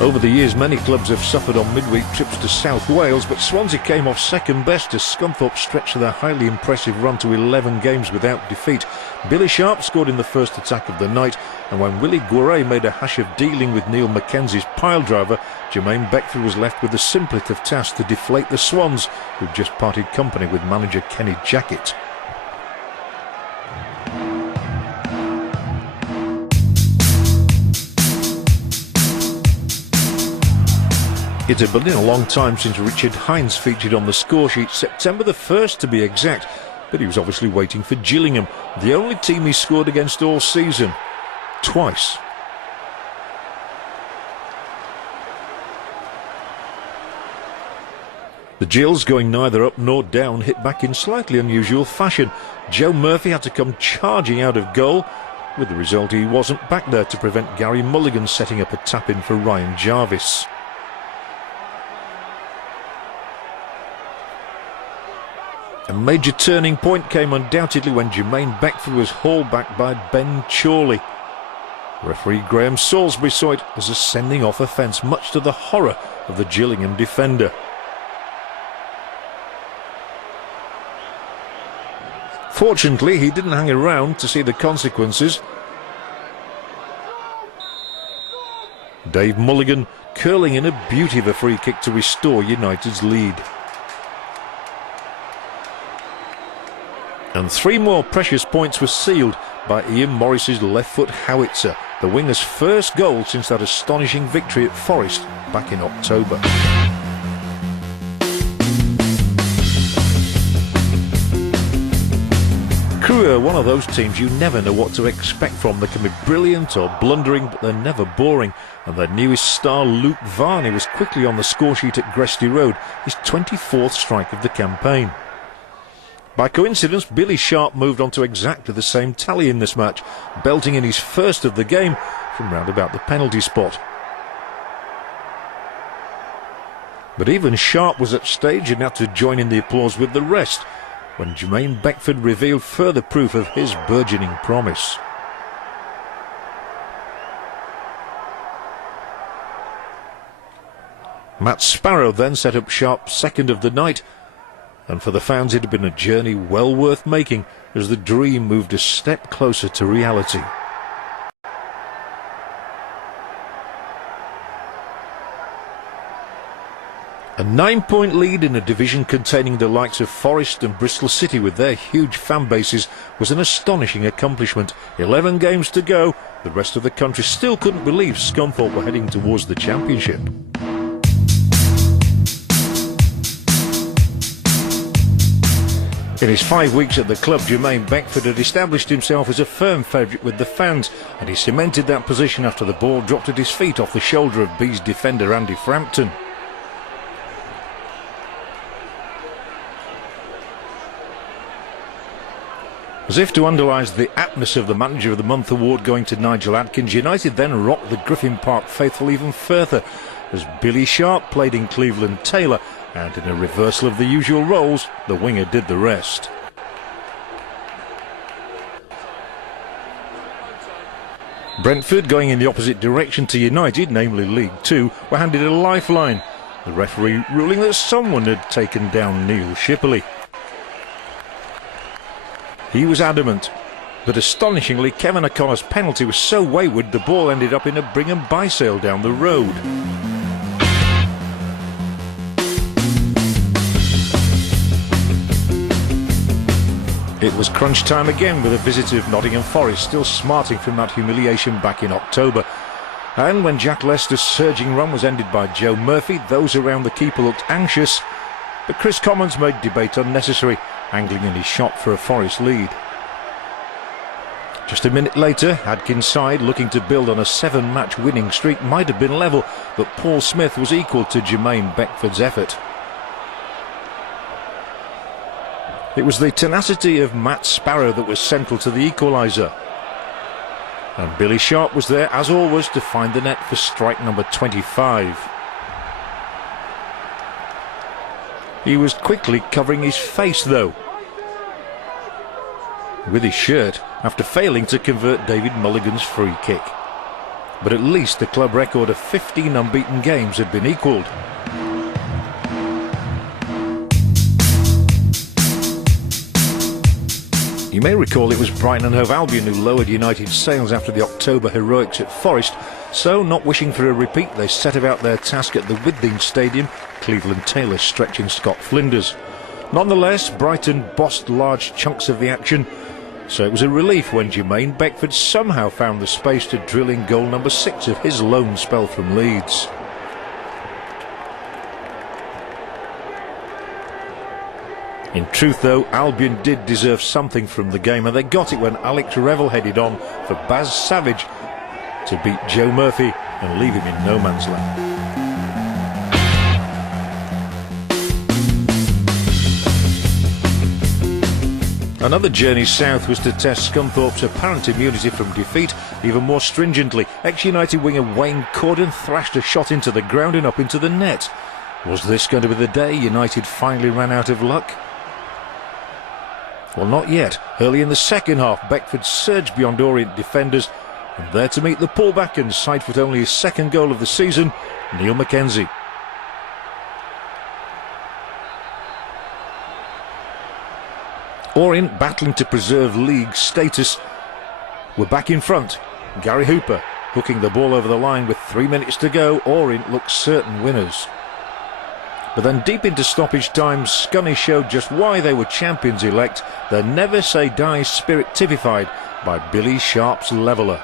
Over the years, many clubs have suffered on midweek trips to South Wales, but Swansea came off second best as Scunthorpe stretched their highly impressive run to 11 games without defeat. Billy Sharp scored in the first attack of the night, and when Willie Guéret made a hash of dealing with Neil Mackenzie's piledriver, Jermaine Beckford was left with the simplest task to deflate the Swans, who'd just parted company with manager Kenny Jackett. It had been a long time since Richard Hines featured on the score sheet, September the 1st to be exact, but he was obviously waiting for Gillingham, the only team he scored against all season, twice. The Gills, going neither up nor down, hit back in slightly unusual fashion. Joe Murphy had to come charging out of goal, with the result he wasn't back there to prevent Gary Mulligan setting up a tap-in for Ryan Jarvis. A major turning point came undoubtedly when Jermaine Beckford was hauled back by Ben Chorley. Referee Graham Salisbury saw it as a sending off offence, much to the horror of the Gillingham defender. Fortunately, he didn't hang around to see the consequences. Dave Mulligan curling in a beauty of a free kick to restore United's lead. And 3 more precious points were sealed by Ian Morris's left-foot howitzer, the winger's first goal since that astonishing victory at Forest back in October. Crewe are one of those teams you never know what to expect from. They can be brilliant or blundering, but they're never boring. And their newest star, Luke Varney, was quickly on the scoresheet at Gresty Road, his 24th strike of the campaign. By coincidence, Billy Sharp moved on to exactly the same tally in this match, belting in his first of the game from round about the penalty spot. But even Sharp was at stage and had to join in the applause with the rest when Jermaine Beckford revealed further proof of his burgeoning promise. Matt Sparrow then set up sharp second of the night, and for the fans it had been a journey well worth making as the dream moved a step closer to reality. A 9-point lead in a division containing the likes of Forest and Bristol City with their huge fan bases was an astonishing accomplishment. 11 games to go. The rest of the country still couldn't believe Scunthorpe were heading towards the championship. In his 5 weeks at the club, Jermaine Beckford had established himself as a firm favourite with the fans, and he cemented that position after the ball dropped at his feet off the shoulder of Bees defender Andy Frampton. As if to underline the aptness of the Manager of the Month award going to Nigel Adkins, United then rocked the Griffin Park faithful even further as Billy Sharp played in Cleveland Taylor, and in a reversal of the usual roles, the winger did the rest. Brentford, going in the opposite direction to United, namely League Two, were handed a lifeline, the referee ruling that someone had taken down Neil Shipley. He was adamant, but astonishingly Kevin O'Connor's penalty was so wayward the ball ended up in a Brigham bysail down the road. It was crunch time again with a visit of Nottingham Forest still smarting from that humiliation back in October. And when Jack Lester's surging run was ended by Joe Murphy, those around the keeper looked anxious, but Chris Commons made debate unnecessary, angling in his shot for a Forest lead. Just a minute later, Adkins' side, looking to build on a 7-match winning streak, might have been level, but Paul Smith was equal to Jermaine Beckford's effort. It was the tenacity of Matt Sparrow that was central to the equaliser. And Billy Sharp was there, as always, to find the net for strike number 25. He was quickly covering his face, though, with his shirt, after failing to convert David Mulligan's free kick. But at least the club record of 15 unbeaten games had been equalled. You may recall it was Brighton and Hove Albion who lowered United's sails after the October heroics at Forest, so not wishing for a repeat they set about their task at the Withdean Stadium, Cleveland Taylor stretching Scott Flinders. Nonetheless, Brighton bossed large chunks of the action, so it was a relief when Jermaine Beckford somehow found the space to drill in goal number 6 of his lone spell from Leeds. In truth, though, Albion did deserve something from the game, and they got it when Alex Revel headed on for Baz Savage to beat Joe Murphy and leave him in no man's land. Another journey south was to test Scunthorpe's apparent immunity from defeat even more stringently. Ex-United winger Wayne Cordon thrashed a shot into the ground and up into the net. Was this going to be the day United finally ran out of luck? Well, not yet. Early in the second half, Beckford surged beyond Orient defenders, and there to meet the pullback and side foot only his second goal of the season, Neil Mackenzie. Orient, battling to preserve league status, were back in front. Gary Hooper hooking the ball over the line with 3 minutes to go. Orient looked certain winners. But then deep into stoppage time, Scunny showed just why they were champions-elect, their never-say-die spirit typified by Billy Sharp's leveller.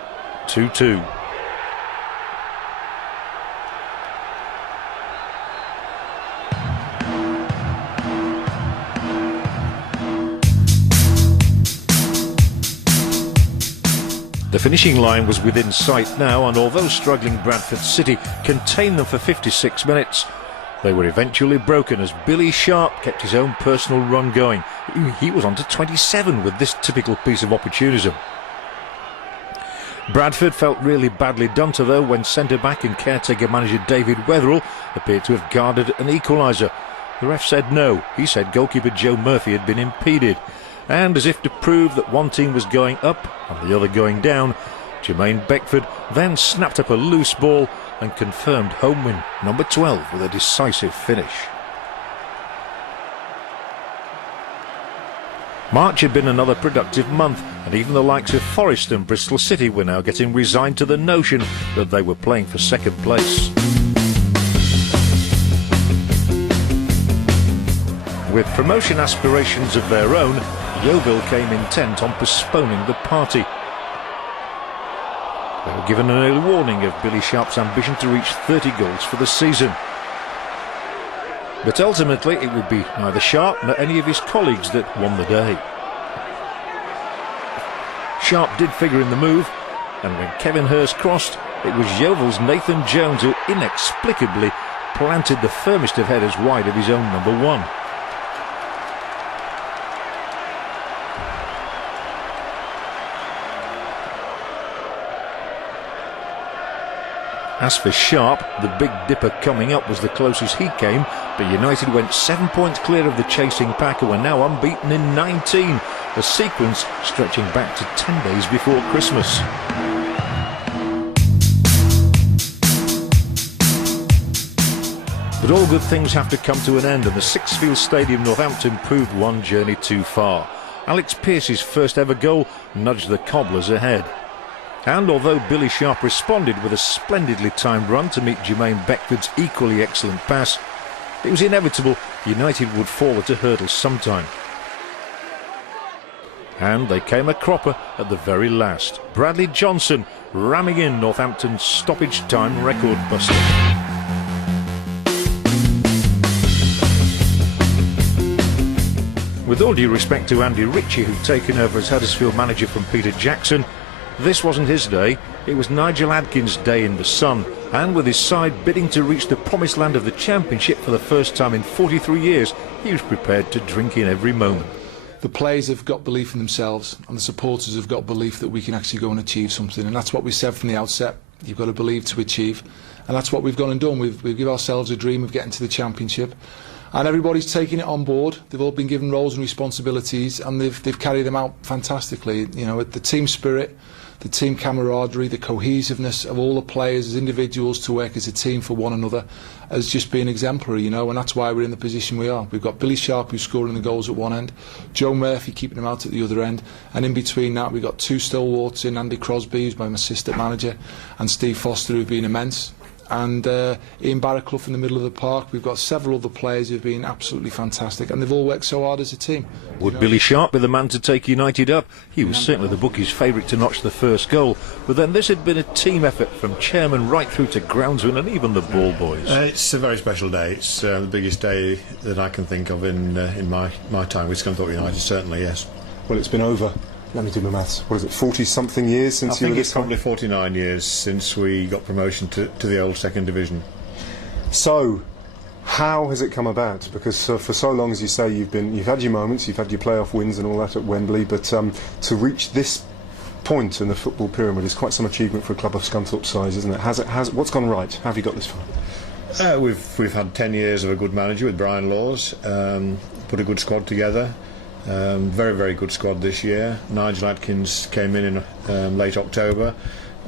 2-2. The finishing line was within sight now, and although struggling Bradford City contained them for 56 minutes, they were eventually broken as Billy Sharp kept his own personal run going. He was on to 27 with this typical piece of opportunism. Bradford felt really badly done to, though, when centre-back and caretaker manager David Wetherell appeared to have guarded an equaliser. The ref said no. He said goalkeeper Joe Murphy had been impeded. And as if to prove that one team was going up and the other going down, Jermaine Beckford then snapped up a loose ball and confirmed home win number 12 with a decisive finish. March had been another productive month, and even the likes of Forest and Bristol City were now getting resigned to the notion that they were playing for second place. With promotion aspirations of their own, Yeovil came intent on postponing the party. They were given an early warning of Billy Sharp's ambition to reach 30 goals for the season. But ultimately it would be neither Sharp nor any of his colleagues that won the day. Sharp did figure in the move, and when Kevin Hurst crossed, it was Yeovil's Nathan Jones who inexplicably planted the firmest of headers wide of his own number 1. As for Sharp, the Big Dipper coming up was the closest he came, but United went 7 points clear of the chasing pack and were now unbeaten in 19, a sequence stretching back to 10 days before Christmas. But all good things have to come to an end, and the Sixfield Stadium Northampton proved one journey too far. Alex Pearce's first ever goal nudged the Cobblers ahead. And although Billy Sharp responded with a splendidly timed run to meet Jermaine Beckford's equally excellent pass, it was inevitable United would fall at a hurdle sometime. And they came a cropper at the very last. Bradley Johnson ramming in Northampton's stoppage time record buster. With all due respect to Andy Ritchie, who'd taken over as Huddersfield manager from Peter Jackson, this wasn't his day, it was Nigel Adkins' day in the sun, and with his side bidding to reach the promised land of the Championship for the first time in 43 years, he was prepared to drink in every moment. The players have got belief in themselves, and the supporters have got belief that we can actually go and achieve something, and that's what we said from the outset. You've got to believe to achieve, and that's what we've gone and done. We've given ourselves a dream of getting to the Championship, and everybody's taking it on board. They've all been given roles and responsibilities, and they've carried them out fantastically. You know, the team spirit, the team camaraderie, the cohesiveness of all the players as individuals to work as a team for one another has just been exemplary, you know, and that's why we're in the position we are. We've got Billy Sharp who's scoring the goals at one end, Joe Murphy keeping them out at the other end, and in between that we've got two stalwarts in Andy Crosby, who's my assistant manager, and Steve Foster, who've been immense. And Ian Barraclough in the middle of the park. We've got several other players who've been absolutely fantastic, and they've all worked so hard as a team. Would Billy Sharp be the man to take United up? He was certainly the bookies' favourite to notch the first goal, but then this had been a team effort from chairman right through to groundsman and even the ball boys. It's a very special day. It's the biggest day that I can think of in my time with Scunthorpe United, certainly, yes. Well, it's been over. Let me do my maths. What is it, 40-something years since you were this I think it's probably 49 years since we got promotion to the old second division. So, how has it come about? Because for so long, as you say, you've had your moments, you've had your playoff wins and all that at Wembley, but to reach this point in the football pyramid is quite some achievement for a club of Scunthorpe's size, isn't it? What's gone right? How have you got this far? We've had 10 years of a good manager with Brian Laws, put a good squad together. Very, very good squad this year. Nigel Adkins came in late October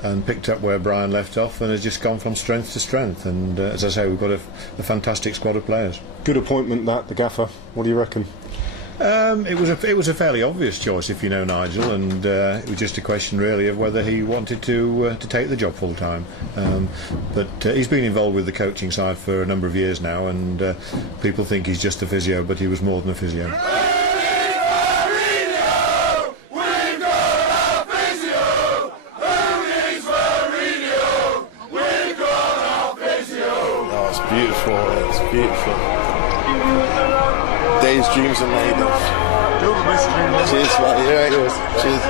and picked up where Brian left off and has just gone from strength to strength. And as I say, we've got a fantastic squad of players. Good appointment, that, the gaffer. What do you reckon? It was a fairly obvious choice if you know Nigel, and it was just a question really of whether he wanted to take the job full time. But he's been involved with the coaching side for a number of years now, and people think he's just a physio, but he was more than a physio. Beautiful, it's beautiful. Days, dreams are made of. Cheers, mate. Yeah, it was. Cheers.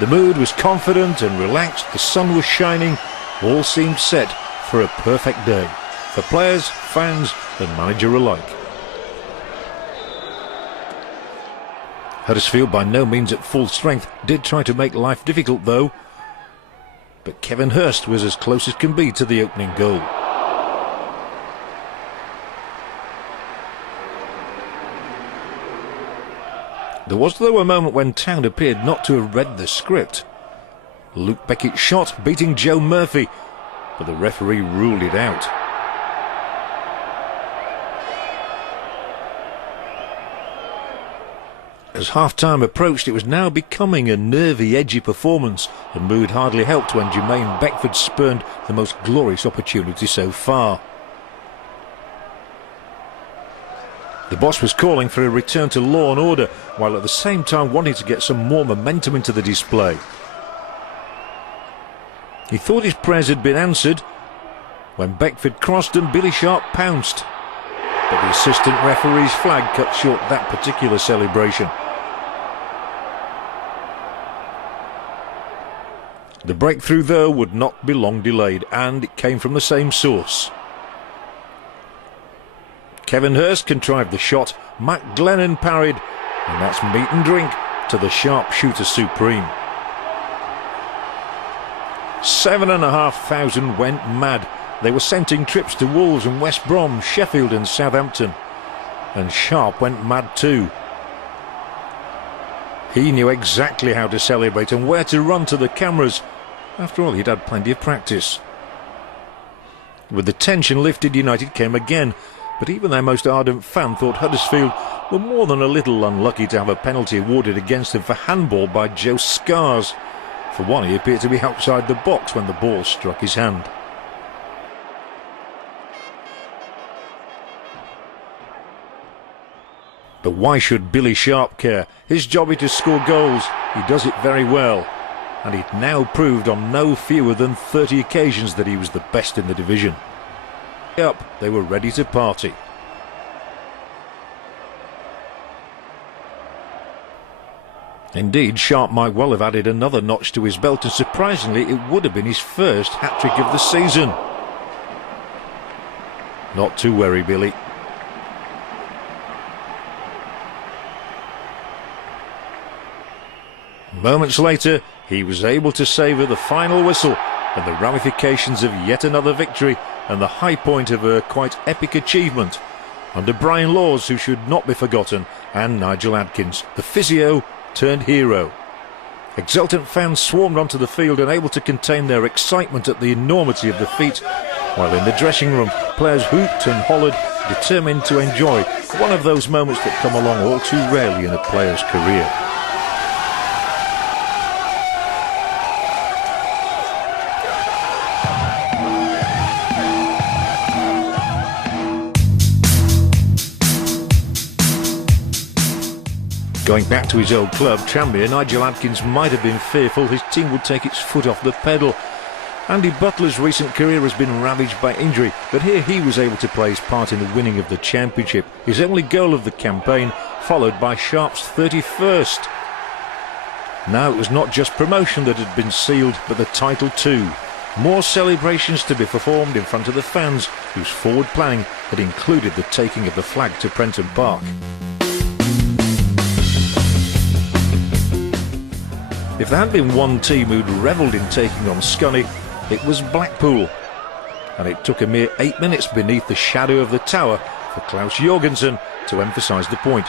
The mood was confident and relaxed, the sun was shining, all seemed set for a perfect day, for players, fans and manager alike. Huddersfield, by no means at full strength, did try to make life difficult though, but Kevin Hurst was as close as can be to the opening goal. There was, though, a moment when Town appeared not to have read the script. Luke Beckett's shot beating Joe Murphy, but the referee ruled it out. As half-time approached, it was now becoming a nervy, edgy performance, and mood hardly helped when Jermaine Beckford spurned the most glorious opportunity so far. The boss was calling for a return to law and order, while at the same time wanting to get some more momentum into the display. He thought his prayers had been answered when Beckford crossed and Billy Sharp pounced, but the assistant referee's flag cut short that particular celebration. The breakthrough, though, would not be long delayed, and it came from the same source. Kevin Hurst contrived the shot, Matt Glennon parried, and that's meat and drink to the sharpshooter supreme. 7,500 went mad. They were scenting trips to Wolves and West Brom, Sheffield and Southampton. And Sharp went mad too. He knew exactly how to celebrate and where to run to the cameras. After all, he'd had plenty of practice. With the tension lifted, United came again, but even their most ardent fan thought Huddersfield were more than a little unlucky to have a penalty awarded against them for handball by Joe Scars. For one, he appeared to be outside the box when the ball struck his hand. But why should Billy Sharp care? His job is to score goals. He does it very well. And he'd now proved on no fewer than 30 occasions that he was the best in the division. Up, they were ready to party. Indeed, Sharp might well have added another notch to his belt, and surprisingly it would have been his first hat-trick of the season. Not to worry, Billy. Moments later, he was able to savour the final whistle and the ramifications of yet another victory and the high point of a quite epic achievement under Brian Laws, who should not be forgotten, and Nigel Adkins, the physio turned hero. Exultant fans swarmed onto the field, unable to contain their excitement at the enormity of the feat, while in the dressing room players hooped and hollered, determined to enjoy one of those moments that come along all too rarely in a player's career. Going back to his old club, Tranmere, Nigel Adkins might have been fearful his team would take its foot off the pedal. Andy Butler's recent career has been ravaged by injury, but here he was able to play his part in the winning of the championship, his only goal of the campaign, followed by Sharp's 31st. Now it was not just promotion that had been sealed, but the title too. More celebrations to be performed in front of the fans, whose forward planning had included the taking of the flag to Prenton Park. If there had been one team who'd revelled in taking on Scunny, it was Blackpool. And it took a mere 8 minutes beneath the shadow of the tower for Klaus Jorgensen to emphasise the point.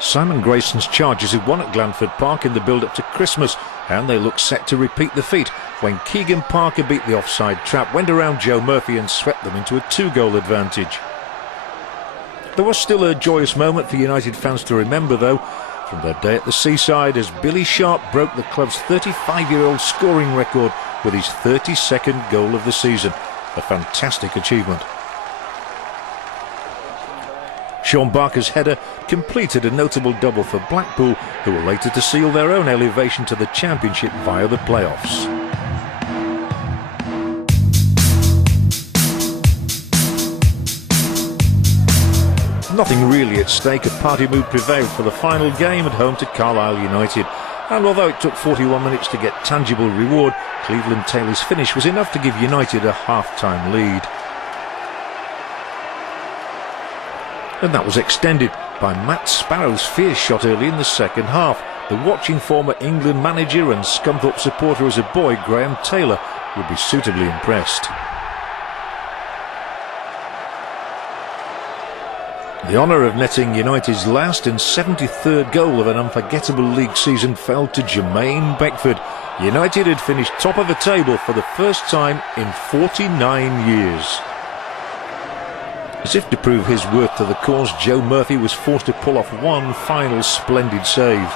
Simon Grayson's Chargers had won at Glanford Park in the build-up to Christmas, and they looked set to repeat the feat when Keegan Parker beat the offside trap, went around Joe Murphy and swept them into a 2-goal advantage. There was still a joyous moment for United fans to remember, though, from their day at the seaside, as Billy Sharp broke the club's 35-year-old scoring record with his 32nd goal of the season. A fantastic achievement. Sean Barker's header completed a notable double for Blackpool, who were later to seal their own elevation to the Championship via the playoffs. Nothing really at stake. A party mood prevailed for the final game at home to Carlisle United. And although it took 41 minutes to get tangible reward, Cleveland Taylor's finish was enough to give United a half-time lead. And that was extended by Matt Sparrow's fierce shot early in the second half. The watching former England manager and Scunthorpe supporter as a boy, Graham Taylor, would be suitably impressed. The honour of netting United's last and 73rd goal of an unforgettable league season fell to Jermaine Beckford. United had finished top of the table for the first time in 49 years. As if to prove his worth to the cause, Joe Murphy was forced to pull off one final splendid save.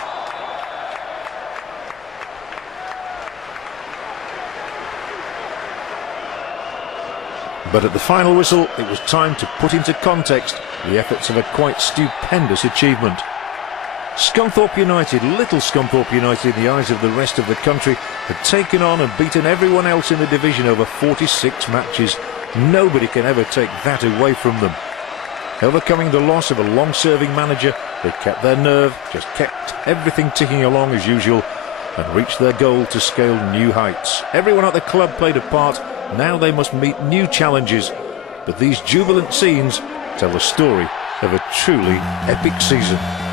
But at the final whistle, it was time to put into context the efforts of a quite stupendous achievement. Scunthorpe United, little Scunthorpe United in the eyes of the rest of the country, had taken on and beaten everyone else in the division over 46 matches. Nobody can ever take that away from them. Overcoming the loss of a long-serving manager, they kept their nerve, just kept everything ticking along as usual, and reached their goal to scale new heights. Everyone at the club played a part. Now they must meet new challenges, but these jubilant scenes tell the story of a truly epic season.